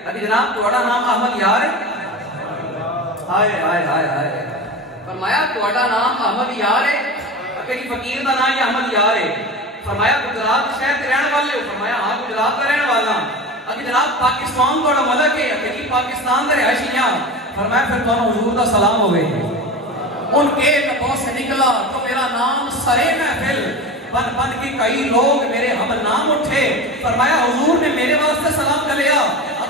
ابھی جناب تہاڈا نام احمد یار ہے؟ ہائے ہائے ہائے ہائے. فرمایا تہاڈا نام احمد یار ہے؟ اکیلی فقیر دا نام یا احمد یار ہے؟ فرمایا گجرات شہر دے رہن والے ہو؟ فرمایا ہاں گجرات دا رہن والا. ابھی جناب پاکستان تہاڈا ملک ہے؟ اکیلی پاکستان دے رہائشی ہاں. فرمایا پھر تانوں حضور دا سلام ہوئے. ان کے لبوں سے نکلا تو میرا نام سرے محفل بن بن کے کئی لوگ میرے ہم نام اٹھے. فرمایا حضور نے میرے واسطے سلام کر لیا,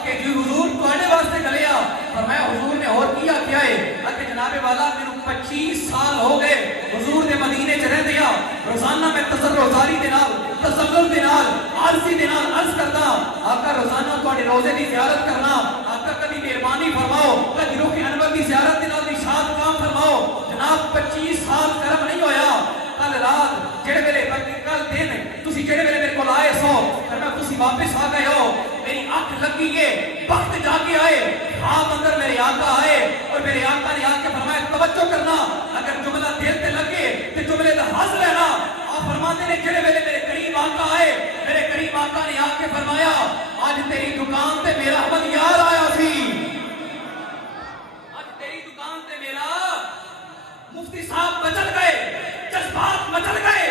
کہ جی حضور تواڈے واسطے کر لیا. فرمایا حضور نے اور کیا ہے؟ کہ جناب والا میرے 25 سال ہو گئے حضور دے مدینے چ رہ دیا. روزانہ میں تضرعزاری دے نال, تذلل دے نال, عاجزی دے نال عرض کردا آقا روزانہ تواڈے روزے دی زیارت کرنا. آقا کبھی مہربانی فرماؤ, کبھی روح انور دی زیارت دے نال نشاد کام فرماؤ. جناب 25 سال کرم نہیں ہویا. کل رات جڑے ویلے کل دن تسی جڑے ویلے میرے کول آئے سو, فرمایا تسی واپس آ گئے ہو. میری آنکھ لگی ہے, وقت جا کے آئے, خواب اندر میرے آقا آئے اور میرے آقا نے آ کے فرمایا توجہ کرنا, اگر جملہ دل تے لگے تو جملے دا حاضر لینا. آپ فرماتے نے جڑے ویلے میرے قریب آقا آئے, میرے قریب آقا نے آ کے فرمایا آج تیری دکان تے میرا احمد یار آیا سی. آج تیری دکان تے میرا مفتی صاحب بچل گئے, جذبات مچل گئے,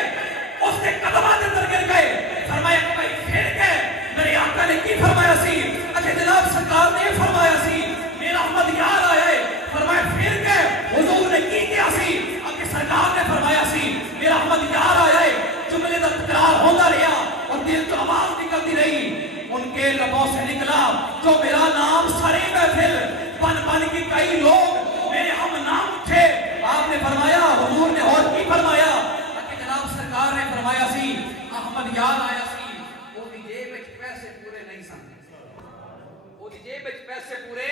اس کے قدمات اندر گر گئے. فرمایا کہ بھائی پھر گئے میرے آقا نے کی فرمایا سی؟ اچھا جناب سرکار نے فرمایا سی میرا احمد یار آیا ہے. فرمایا پھر گئے حضور نے کی کیا سی؟ کہ سرکار نے فرمایا سی میرا احمد یار آیا ہے. جملے کا تکرار ہوتا رہا اور دل تو آواز نکلتی رہی. ان کے لبوں سے نکلا جو میرا بلکہ کئی لوگ میرے ہم نام اٹھے. آپ نے فرمایا, حضور نے اور کی فرمایا کہ جناب سرکار نے فرمایا سی احمد یاد آیا سی وہ دی جیب وچ پیسے پورے نہیں سن, وہ دی جیب وچ پیسے پورے,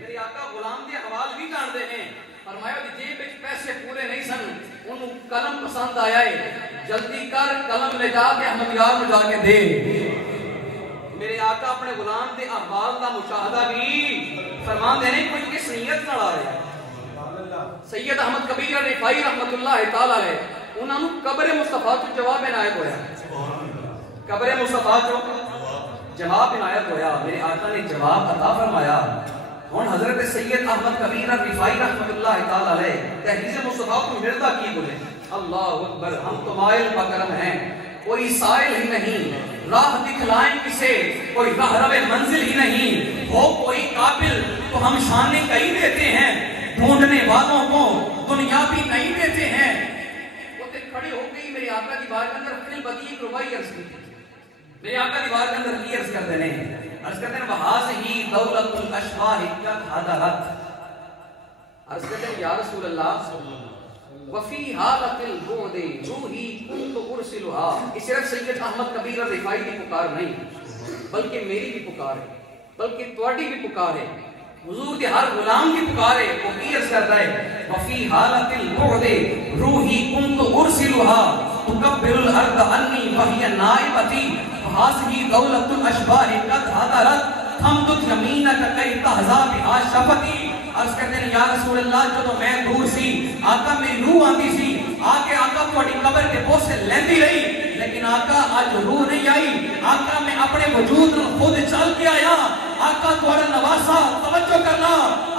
میرے آقا غلام دے حوال بھی جان دے ہیں. فرمایا دی جیب وچ پیسے پورے نہیں سن, انہوں قلم پسند آیا ہے, جلدی کر قلم لے جا کے احمد یار میں جا کے دے. میرے آقا اپنے غلام دے احوال دا مشاہدہ بھی فرمان دے نہیں, کوئی کس نیت نہ آ رہے ہیں. سید احمد کبیر رفائی رحمت اللہ تعالی علیہ انہوں نے قبر مصطفیٰ تو جواب عنایت ہویا, قبر مصطفیٰ تو جواب عنایت ہویا. میرے آقا نے جواب عطا فرمایا. ہون حضرت سید احمد کبیر رفائی رحمت اللہ تعالی علیہ تحریز مصطفیٰ کو ملتا کی بولے, اللہ اکبر, ہم تو مائل بکرم ہیں, کوئی سائل ہی نہیں, راہ دکھلائیں کسے, کوئی راہ رو منزل ہی نہیں, ہو کوئی قابل تو ہم شانے کئی دیتے ہیں, ڈھونڈنے والوں کو دنیا بھی نہیں دیتے ہیں. وہ تے کھڑے ہو گئی میرے آقا کی بار کے اندر فل بدی ایک ربائی عرض کی, میرے آقا کی بار کے اندر کی عرض کرتے ہیں, عرض کرتے ہیں وہاز ہی دولت الاشواہ قد حضرت, عرض کرتے ہیں یا رسول اللہ وفی حالت البعد روحی کنت ارسلها. اس صرف سید احمد کبیر رفائی کی پکار نہیں بلکہ میری بھی پکار ہے, بلکہ تواڈی بھی پکار ہے, حضور کے ہر غلام کی پکار ہے. وہ کی عرض کرتا ہے وفی حالت البعد روحی کنت ارسلها تکبر الارض انی وہی نائبتی وہذہ دولت الاشباح قد حضرت حمد یمینک کئی تہذا بہا شفتی. عرض کرتے ہیں یا رسول اللہ جو میں دور سی آقا میری روح آتی سی, آکے آقا تھوڑی قبر کے بوسے لیندی رہی, لیکن آقا آج روح نہیں آئی, آقا میں اپنے وجود خود چل کے آیا. آقا تھوڑا نواسا توجہ کرنا,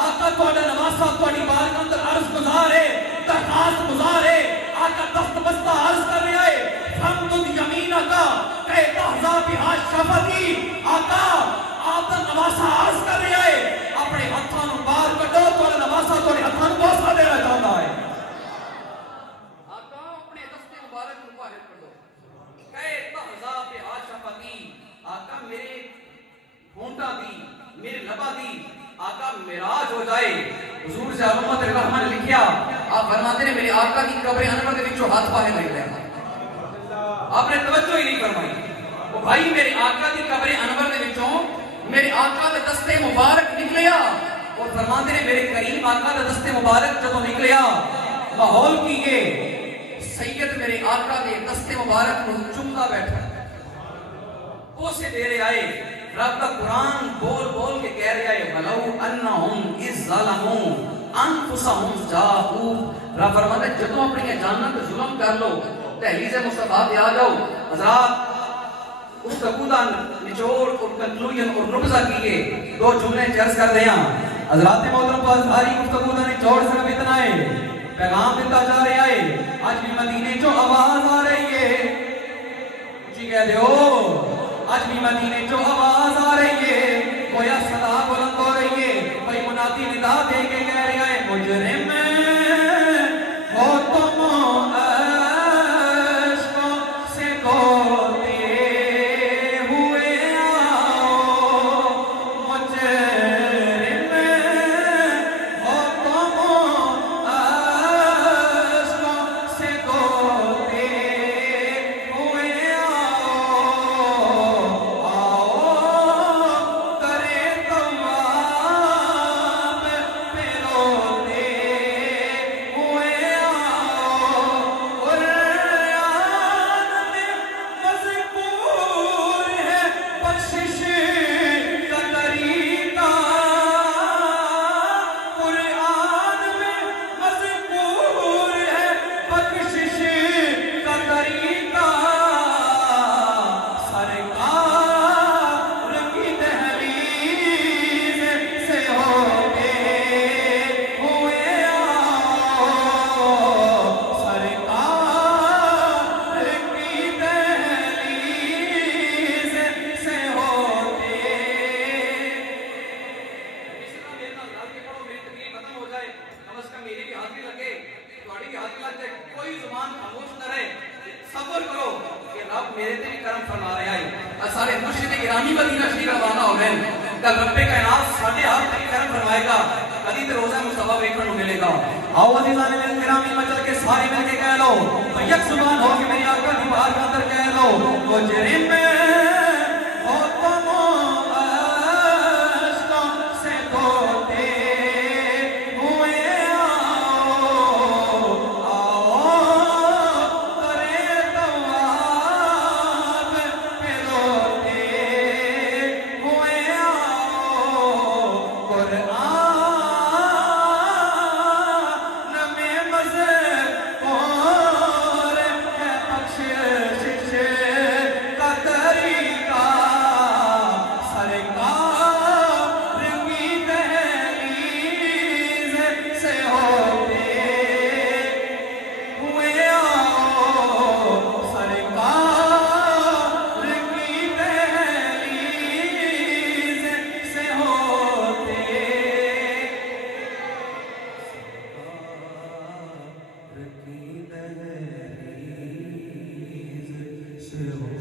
آقا تھوڑا نواسا تھوڑی بار کے اندر عرض گزارے, درخواست گزارے, آقا دست بستہ عرض کر رہے آئے حمد یمینکا کہ تہذا بہا شفتی. آقا آپ دا نواسا عرض کر رہے آئے, اپنے ہتھاں بار کٹو تھوڑا نواسا تھوڑے ہتھاں بوسا دینا چاہتا ہے. آقا اپنے دست مبارک کو باہر کر دو کہ تہذا بہا شفتی. آقا میرے ہونٹا دی, میرے لبا دی, آقا معراج ہو جائے. حضور سے علامت الرحمہ نے لکھیا, آپ فرماتے ہیں میرے آقا کی قبر انور کے وچوں ہاتھ باہر نہیں لیا, آپ نے توجہ ہی نہیں فرمائی. وہ بھائی میرے آقا کی قبر انور کے وچوں میرے آقا کے دستے مبارک نکلیا, اور فرماتے ہیں میرے کریم آقا کے دستے مبارک جب نکلیا ماحول کیے سید میرے آقا کے دستے مبارک کو چمتا بیٹھا, وہ سے دے رہے آئے. رب کا قرآن بول بول کے کہہ رہے آئے وَلَوْ أَنَّهُمْ إِذْ ظَلَمُوا أَنفُسَهُمْ جَاءُوا. رب فرماتا ہے جدوں اپنی جانوں پہ ظلم کر لو تحلیز مصطفیٰ پہ آ جاؤ. حضرات اس تقودہ نچوڑ اور کنکلوژن اور نبضہ کیے دو جملے چرس کر دیا. حضرات محترم پاسداری گفتگودہ نچوڑ صرف اتنا ہے, پیغام دیتا جا رہے آئے آج بھی مدینے جو آواز آ رہی ہے, اچھی کہہ دے ہو آج بھی مدینے جو آواز آ رہی ہے, کویا صدا بلند ہو رہی ہے, کوئی منادی ندا دے کے کہہ رہے آئے مجرم ہو تم عشقوں سے دھوتے ہوئے آؤ, مجرم ہو تم عشقوں سے دھوتے ہوئے آؤ, کرے تواب پہ روتے ہوئے آؤ. قرآن میں مذکور ہے بخشش کا طریقہ, قرآن میں مذکور ہے بخشش کا طریقہ. سرکار کی دہلیز سے ہوتے ہوئے آؤ, سرکار کی دہلیز سے ہوتے. اس طرح میرے نال رل کے پڑھو, میری تکلیف ختم ہو جائے, کم از کم میری بھی حاضری لگے, تھوڑی بھی حاضری لگ جائے, کوئی زبان خاموش نہ رہے. صبر کرو کہ رب میرے تے بھی کرم فرما رہے آئے. سارے مرشد گرامی مدینہ شریف روانہ ہو گئے, کل رب کائنات ساڈے ہاتھ تے کرم فرمائے گا. مصطفیٰ ویکھن نوں ملے گا. آؤ عزیزان گرامی مچل کے سارے مل کے کہہ لو, یک زبان ہو کے میری آقا کی بار کے اندر کہہ لو, مجرم میں ہو تم عشقوں سے دھوتے ہوئے آؤ کرے تواب پہ روتے ہوئے آؤ, قرآن میں مذکور ہے بخشش کا طریقہ, سرکار کی دہلیز سے ہوتے ہوئے آؤ, سرکار کی دہلیز سے ہوتے کی دہلیز سے ہوتے.